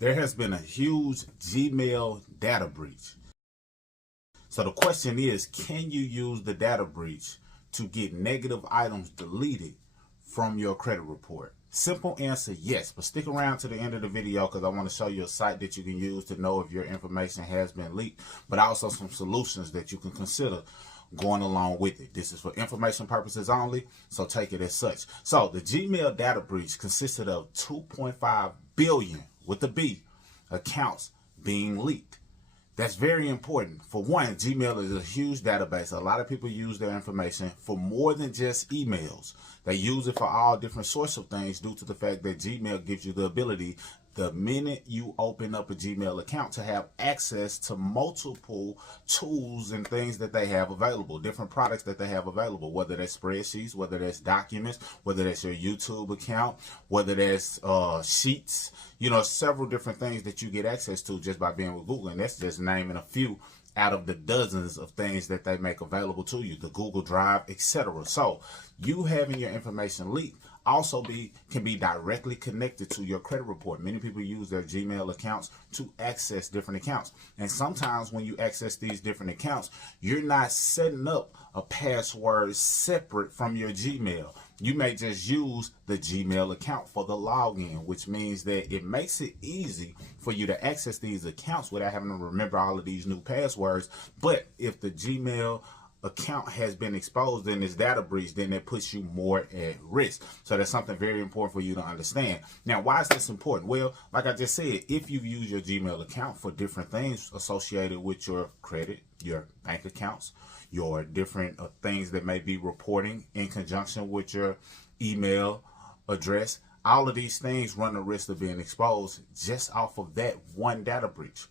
There has been a huge Gmail data breach. So the question is, can you use the data breach to get negative items deleted from your credit report? Simple answer, yes, but stick around to the end of the video because I want to show you a site that you can use to know if your information has been leaked, but also some solutions that you can consider going along with it. This is for information purposes only, so take it as such. So the Gmail data breach consisted of 2.5 billion, with the B, accounts being leaked. That's very important. For one, Gmail is a huge database. A lot of people use their information for more than just emails. They use it for all different sorts of things due to the fact that Gmail gives you the ability, the minute you open up a Gmail account, to have access to multiple tools and things that they have available, different products that they have available, whether that's spreadsheets, whether that's documents, whether that's your YouTube account, whether that's sheets, you know, several different things that you get access to just by being with Google. And that's just naming a few out of the dozens of things that they make available to you, the Google Drive, etc. So you having your information leaked also can be directly connected to your credit report. Many people use their Gmail accounts to access different accounts. And sometimes when you access these different accounts, you're not setting up a password separate from your Gmail. You may just use the Gmail account for the login, which means that it makes it easy for you to access these accounts without having to remember all of these new passwords. But if the Gmail account has been exposed in this data breach, then it puts you more at risk. So that's something very important for you to understand. Now, why is this important? Well, like I just said, if you use your Gmail account for different things associated with your credit, your bank accounts, your different things that may be reporting in conjunction with your email address, all of these things run the risk of being exposed just off of that one data breach.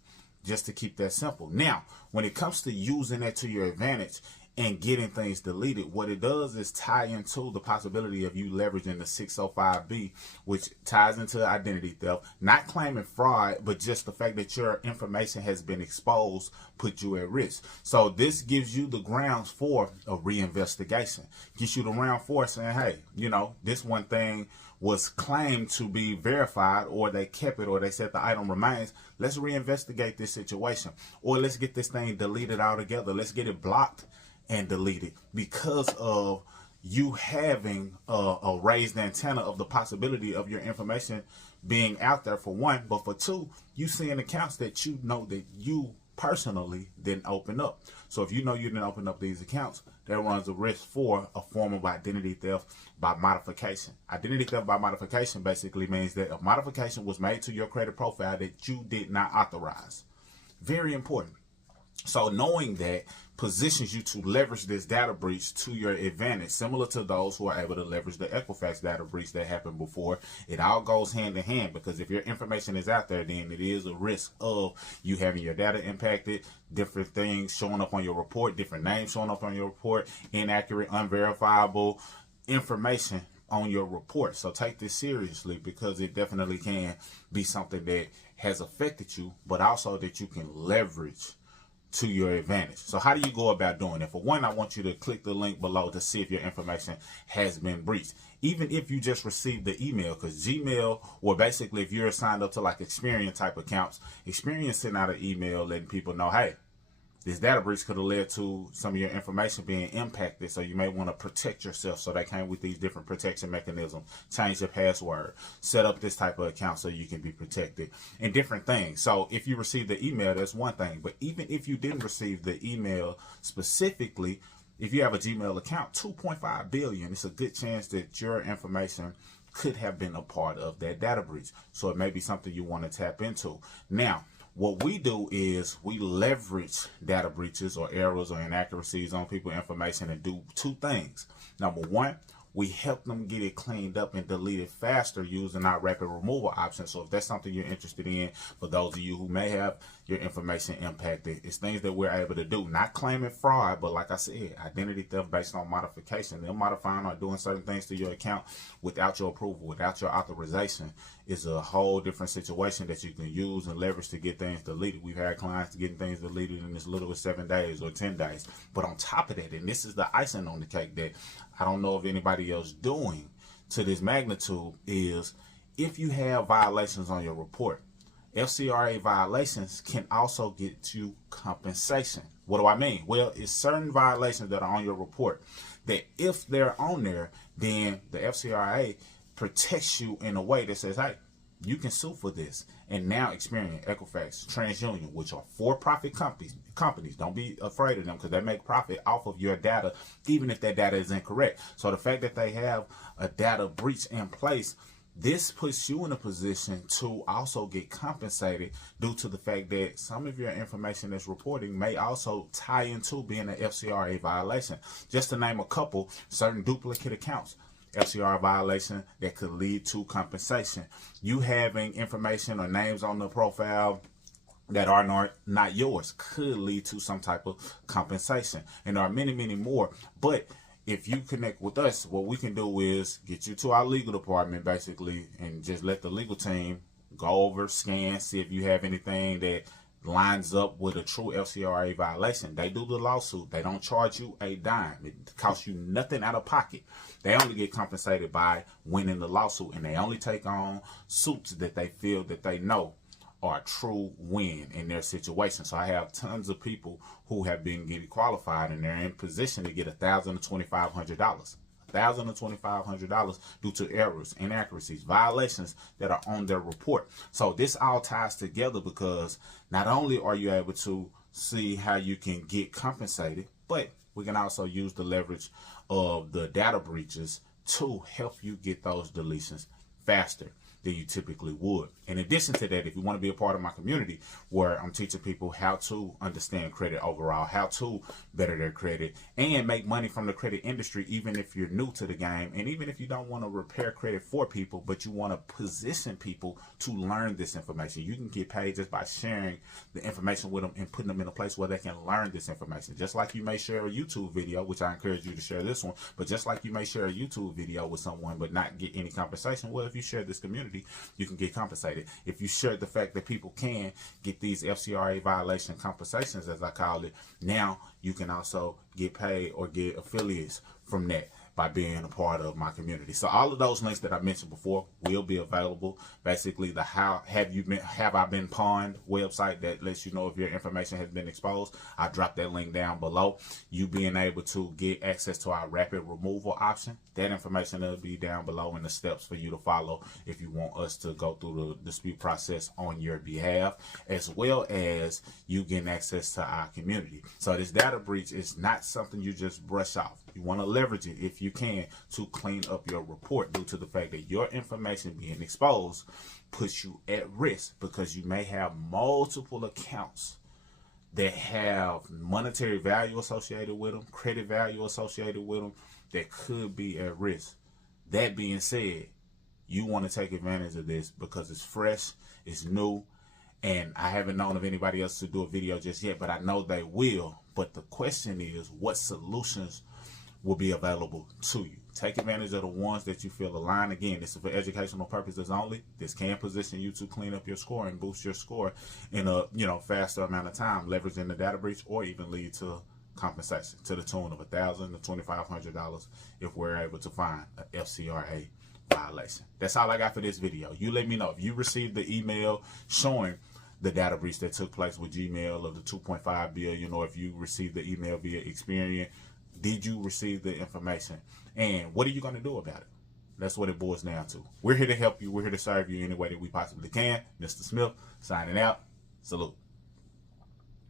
Just to keep that simple. Now, when it comes to using that to your advantage and getting things deleted, what it does is tie into the possibility of you leveraging the 605B, which ties into identity theft, not claiming fraud, but just the fact that your information has been exposed put you at risk. So this gives you the grounds for a reinvestigation. Gives you the ground for saying, hey, you know, this one thing was claimed to be verified, or they kept it, or they said the item remains. Let's reinvestigate this situation, or let's get this thing deleted altogether. Let's get it blocked and deleted because of you having a raised antenna of the possibility of your information being out there, for one, but for two, you seeing accounts that you know that you personally didn't open up. So if you know you didn't open up these accounts, that runs a risk for a form of identity theft by modification. Identity theft by modification basically means that a modification was made to your credit profile that you did not authorize. Very important. So knowing that positions you to leverage this data breach to your advantage, similar to those who are able to leverage the Equifax data breach that happened before. It all goes hand in hand, because if your information is out there, then it is a risk of you having your data impacted, different things showing up on your report, different names showing up on your report, inaccurate, unverifiable information on your report. So take this seriously, because it definitely can be something that has affected you, but also that you can leverage to your advantage. So how do you go about doing it? For one, I want you to click the link below to see if your information has been breached. Even if you just received the email, because Gmail, or basically if you're signed up to like Experian type accounts, Experian sent out an email letting people know, hey, this data breach could have led to some of your information being impacted, so you may want to protect yourself. So they came with these different protection mechanisms. Change your password, set up this type of account so you can be protected, and different things. So if you receive the email, that's one thing. But even if you didn't receive the email specifically, if you have a Gmail account, 2.5 billion, it's a good chance that your information could have been a part of that data breach. So it may be something you want to tap into. Now, what we do is we leverage data breaches or errors or inaccuracies on people's information and do two things. Number one, we help them get it cleaned up and deleted faster using our rapid removal option. So if that's something you're interested in, for those of you who may have your information impacted, it's things that we're able to do. Not claiming fraud, but like I said, identity theft based on modification. Them modifying or doing certain things to your account without your approval, without your authorization, is a whole different situation that you can use and leverage to get things deleted. We've had clients getting things deleted in as little as 7 days or 10 days. But on top of that, and this is the icing on the cake that I don't know of anybody else doing to this magnitude, is if you have violations on your report, FCRA violations can also get you compensation. What do I mean? Well, it's certain violations that are on your report that if they're on there, then the FCRA protects you in a way that says, hey, you can sue for this. And now Experian, Equifax, TransUnion, which are for-profit companies, don't be afraid of them because they make profit off of your data, even if that data is incorrect. So the fact that they have a data breach in place, this puts you in a position to also get compensated due to the fact that some of your information that's reporting may also tie into being an FCRA violation. Just to name a couple, certain duplicate accounts, FCRA violation that could lead to compensation. You having information or names on the profile that are not yours could lead to some type of compensation. And there are many, many more. But if you connect with us, what we can do is get you to our legal department, basically, and just let the legal team go over, scan, see if you have anything that lines up with a true FCRA violation. They do the lawsuit. They don't charge you a dime. It costs you nothing out of pocket. They only get compensated by winning the lawsuit, and they only take on suits that they feel that they know are a true win in their situation. So I have tons of people who have been getting qualified, and they're in position to get $1,000 to $2,500. $1,000 to $2,500 due to errors, inaccuracies, violations that are on their report. So this all ties together because not only are you able to see how you can get compensated, but we can also use the leverage of the data breaches to help you get those deletions faster than you typically would. In addition to that, if you want to be a part of my community where I'm teaching people how to understand credit overall, how to better their credit and make money from the credit industry, even if you're new to the game, and even if you don't want to repair credit for people, but you want to position people to learn this information. You can get paid just by sharing the information with them and putting them in a place where they can learn this information. Just like you may share a YouTube video, which I encourage you to share this one, but just like you may share a YouTube video with someone but not get any compensation, well, if you share this community, you can get compensated. If you share the fact that people can get these FCRA violation compensations, as I call it, now you can also get paid or get affiliates from that by being a part of my community. So all of those links that I mentioned before will be available. Basically, the Have I Been Pawned website that lets you know if your information has been exposed. I dropped that link down below. You being able to get access to our rapid removal option. That information will be down below in the steps for you to follow if you want us to go through the dispute process on your behalf, as well as you getting access to our community. So this data breach is not something you just brush off. You want to leverage it if you can to clean up your report due to the fact that your information being exposed puts you at risk because you may have multiple accounts that have monetary value associated with them, credit value associated with them that could be at risk. That being said, you want to take advantage of this because it's fresh, it's new, and I haven't known of anybody else to do a video just yet, but I know they will. But the question is, what solutions will be available to you? Take advantage of the ones that you feel align. Again, this is for educational purposes only. This can position you to clean up your score and boost your score in a faster amount of time, leveraging the data breach, or even lead to compensation to the tune of $1,000 to $2,500 if we're able to find an FCRA violation. That's all I got for this video. You let me know if you received the email showing the data breach that took place with Gmail of the 2.5 billion, or if you received the email via Experian. Did you receive the information? And what are you going to do about it? That's what it boils down to. We're here to help you. We're here to serve you any way that we possibly can. Mr. Smith, signing out. Salute.